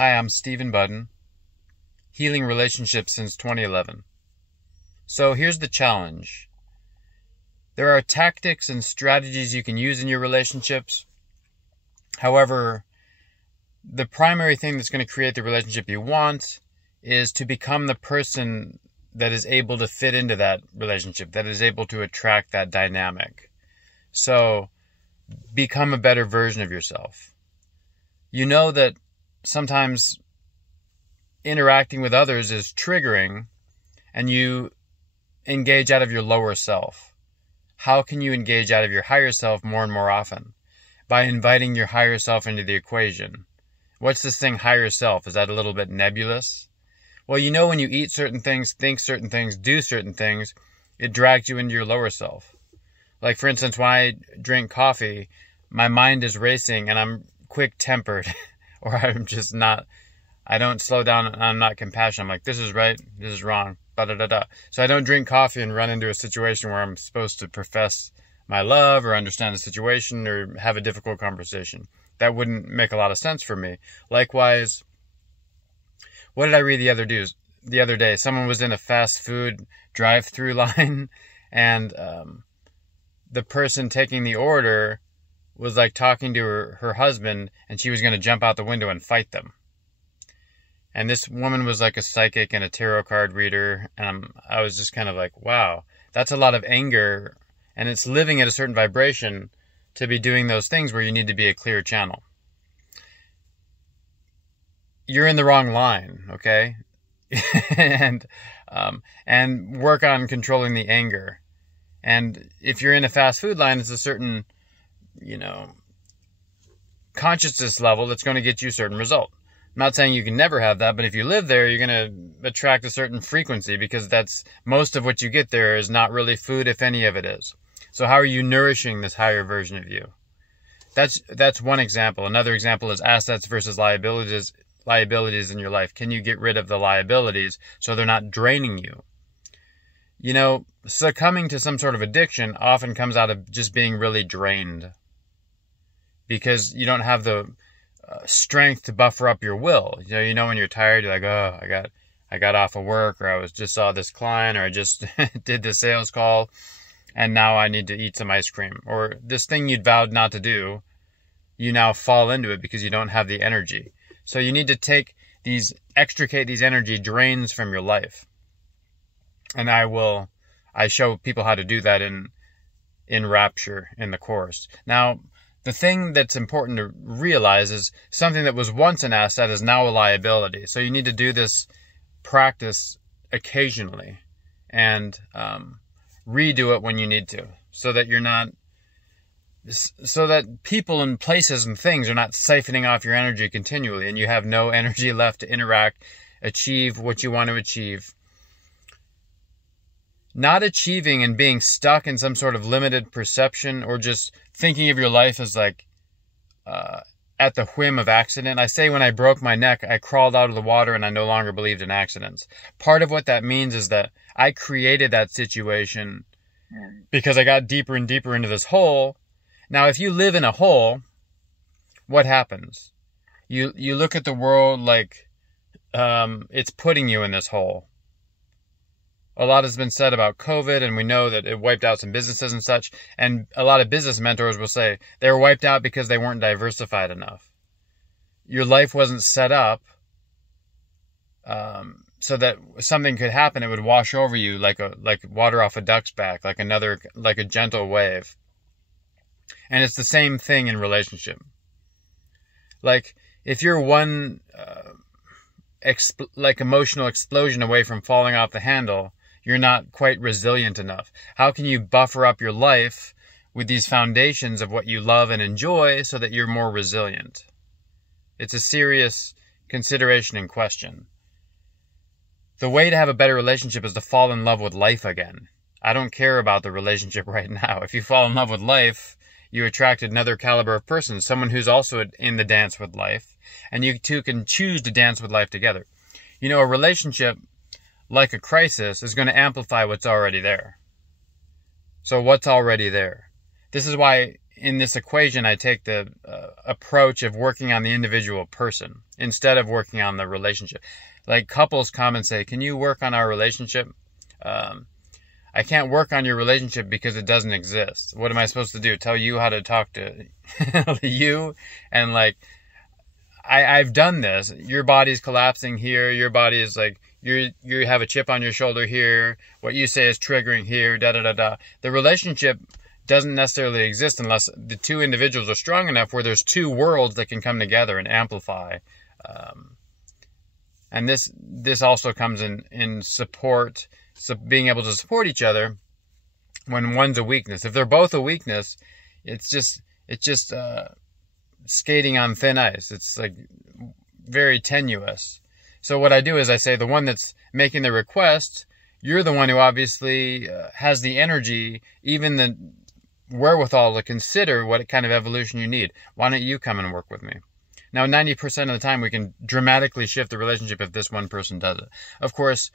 Hi, I'm Stephen Budden, healing relationships since 2011. So here's the challenge. There are tactics and strategies you can use in your relationships. However, the primary thing that's going to create the relationship you want is to become the person that is able to fit into that relationship, that is able to attract that dynamic. So become a better version of yourself. You know that sometimes interacting with others is triggering and you engage out of your lower self. How can you engage out of your higher self more and more often? By inviting your higher self into the equation. What's this thing, higher self? Is that a little bit nebulous? Well, you know when you eat certain things, think certain things, do certain things, it drags you into your lower self. Like, for instance, when I drink coffee, my mind is racing and I'm quick-tempered. Or I'm just not, I don't slow down and I'm not compassionate. I'm like, this is right, this is wrong, da-da-da-da. So I don't drink coffee and run into a situation where I'm supposed to profess my love or understand the situation or have a difficult conversation. That wouldn't make a lot of sense for me. Likewise, what did I read the other day? Someone was in a fast food drive-through line and the person taking the order was like talking to her husband and she was going to jump out the window and fight them. And this woman was like a psychic and a tarot card reader. And I was just kind of like, wow, that's a lot of anger. And it's living at a certain vibration to be doing those things where you need to be a clear channel. You're in the wrong line, okay? and work on controlling the anger. And if you're in a fast food line, it's a certain consciousness level that's going to get you a certain result. I'm not saying you can never have that, but if you live there, you're going to attract a certain frequency because that's most of what you get there is not really food, if any of it is. So how are you nourishing this higher version of you? That's one example. Another example is assets versus liabilities in your life. Can you get rid of the liabilities so they're not draining you? Succumbing to some sort of addiction often comes out of just being really drained because you don't have the strength to buffer up your will. When you're tired, you're like, oh, I got off of work, or I just saw this client, or I just did the sales call, and now I need to eat some ice cream. Or this thing you'd vowed not to do, you now fall into it because you don't have the energy. So you need to extricate these energy drains from your life. And I show people how to do that in Rapture in the course. Now, the thing that's important to realize is something that was once an asset is now a liability. So you need to do this practice occasionally and redo it when you need to, so that people and places and things are not siphoning off your energy continually and you have no energy left to interact, achieve what you want to achieve. Not achieving and being stuck in some sort of limited perception or just thinking of your life as like at the whim of accident. I say when I broke my neck, I crawled out of the water and I no longer believed in accidents. Part of what that means is that I created that situation because I got deeper and deeper into this hole. Now, if you live in a hole, what happens? You look at the world like it's putting you in this hole. A lot has been said about COVID, and we know that it wiped out some businesses and such. And a lot of business mentors will say they were wiped out because they weren't diversified enough. Your life wasn't set up so that something could happen. It would wash over you like water off a duck's back, like a gentle wave. And it's the same thing in relationship. Like if you're one emotional explosion away from falling off the handle, you're not quite resilient enough. How can you buffer up your life with these foundations of what you love and enjoy so that you're more resilient? It's a serious consideration and question. The way to have a better relationship is to fall in love with life again. I don't care about the relationship right now. If you fall in love with life, you attract another caliber of person, someone who's also in the dance with life, and you two can choose to dance with life together. A relationship, like a crisis, is going to amplify what's already there. So what's already there? This is why in this equation, I take the approach of working on the individual person instead of working on the relationship. Like couples come and say, can you work on our relationship? I can't work on your relationship because it doesn't exist. What am I supposed to do? Tell you how to talk to you? And like, I've done this. Your body's collapsing here. Your body is like, you have a chip on your shoulder here. What you say is triggering here, da-da-da-da. The relationship doesn't necessarily exist unless the two individuals are strong enough where there's two worlds that can come together and amplify. And this also comes in support, so being able to support each other when one's a weakness. If they're both a weakness, it's just skating on thin ice. It's like very tenuous. So what I do is I say, the one that's making the request, you're the one who obviously has the energy, even the wherewithal to consider what kind of evolution you need. Why don't you come and work with me? Now, 90% of the time, we can dramatically shift the relationship if this one person does it. Of course,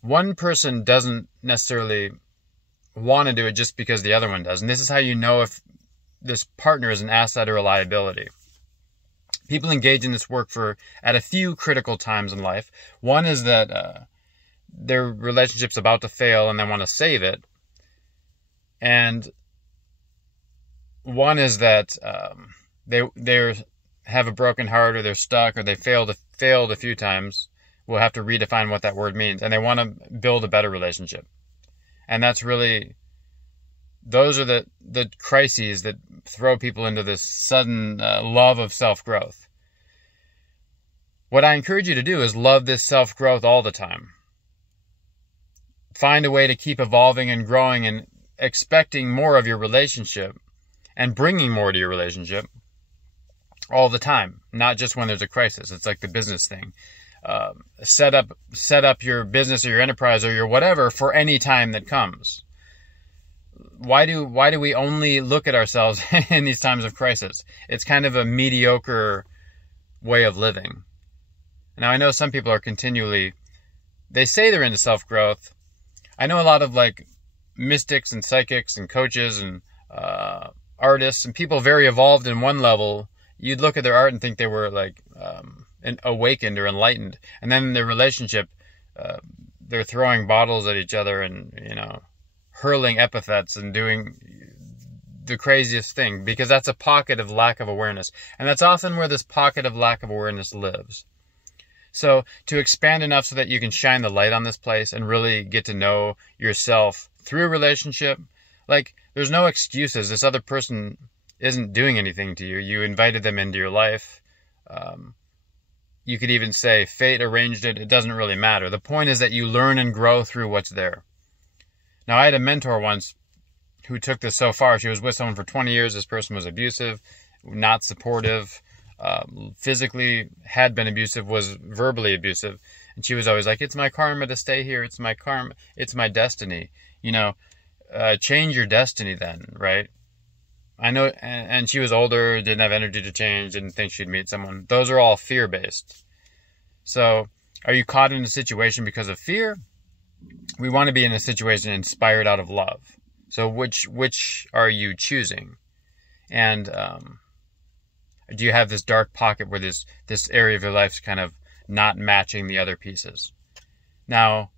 one person doesn't necessarily want to do it just because the other one does. And this is how you know if this partner is an asset or a liability. People engage in this work at a few critical times in life. One is that their relationship's about to fail and they want to save it. And one is that they have a broken heart, or they're stuck, or they failed a few times. We'll have to redefine what that word means. And they want to build a better relationship. And that's really, those are the crises that throw people into this sudden love of self-growth. What I encourage you to do is love this self-growth all the time. Find a way to keep evolving and growing and expecting more of your relationship and bringing more to your relationship all the time, not just when there's a crisis. It's like the business thing. Set up your business or your enterprise or your whatever for any time that comes. Why do we only look at ourselves in these times of crisis? It's kind of a mediocre way of living. Now, I know some people are they say they're into self-growth. I know a lot of like mystics and psychics and coaches and artists and people very evolved in one level. You'd look at their art and think they were like awakened or enlightened. And then in their relationship, they're throwing bottles at each other and, hurling epithets and doing the craziest thing, because that's a pocket of lack of awareness. And that's often where this pocket of lack of awareness lives. So to expand enough so that you can shine the light on this place and really get to know yourself through a relationship, like there's no excuses. This other person isn't doing anything to you. You invited them into your life. You could even say fate arranged it. It doesn't really matter. The point is that you learn and grow through what's there. Now, I had a mentor once who took this so far. She was with someone for 20 years. This person was abusive, not supportive, physically had been abusive, was verbally abusive. And she was always like, it's my karma to stay here. It's my karma. It's my destiny. Change your destiny then, right? I know, and she was older, didn't have energy to change, didn't think she'd meet someone. Those are all fear-based. So, are you caught in a situation because of fear? We want to be in a situation inspired out of love. So, which are you choosing? And do you have this dark pocket where this area of your life is kind of not matching the other pieces? Now,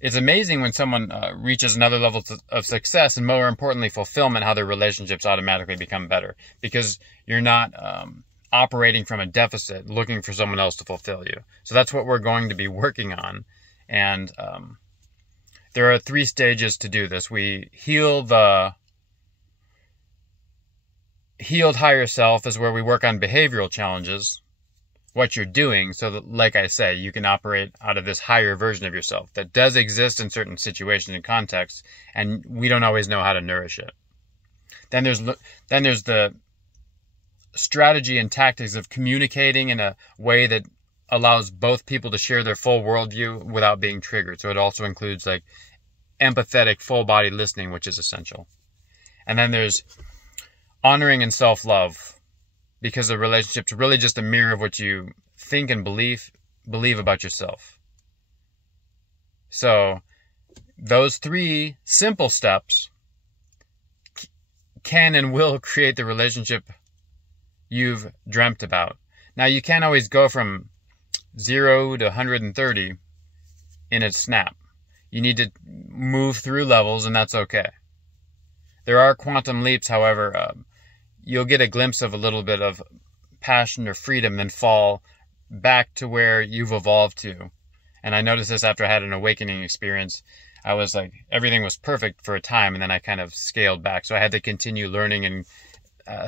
it's amazing when someone reaches another level of success and, more importantly, fulfillment, how their relationships automatically become better, because you're not operating from a deficit, looking for someone else to fulfill you. So that's what we're going to be working on. And there are 3 stages to do this. We heal the healed higher self is where we work on behavioral challenges, what you're doing, so that, like I say, you can operate out of this higher version of yourself that does exist in certain situations and contexts, and we don't always know how to nourish it. Then there's the strategy and tactics of communicating in a way that allows both people to share their full worldview without being triggered. So it also includes like empathetic, full-body listening, which is essential. And then there's honoring and self-love, because the relationship's really just a mirror of what you think and believe about yourself. So those 3 simple steps can and will create the relationship you've dreamt about. Now, you can't always go from 0 to 130 in a snap. You need to move through levels, and that's okay. There are quantum leaps, however. You'll get a glimpse of a little bit of passion or freedom, then fall back to where you've evolved to. And I noticed this after I had an awakening experience. I was like, everything was perfect for a time, and then I kind of scaled back. So I had to continue learning and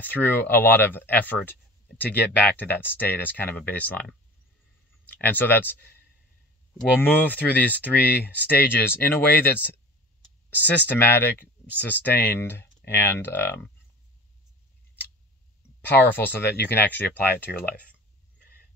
through a lot of effort to get back to that state as kind of a baseline. And so we'll move through these 3 stages in a way that's systematic, sustained, and powerful so that you can actually apply it to your life.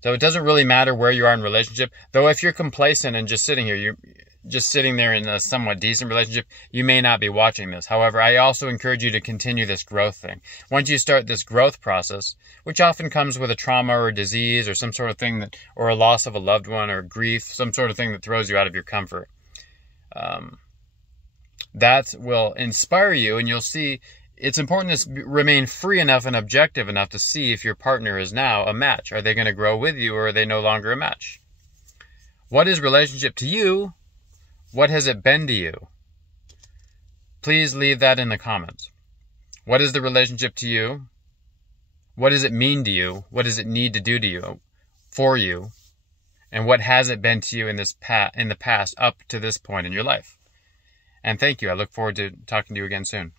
So it doesn't really matter where you are in relationship, though if you're complacent and just sitting here, you're just sitting there in a somewhat decent relationship, you may not be watching this. However, I also encourage you to continue this growth thing. Once you start this growth process, which often comes with a trauma or a disease or some sort of thing or a loss of a loved one or grief, some sort of thing that throws you out of your comfort, that will inspire you, and you'll see it's important to remain free enough and objective enough to see if your partner is now a match. Are they going to grow with you, or are they no longer a match? What is relationship to you? What has it been to you? Please leave that in the comments. What is the relationship to you? What does it mean to you? What does it need to do to you, for you? And what has it been to you in the past up to this point in your life? And thank you. I look forward to talking to you again soon.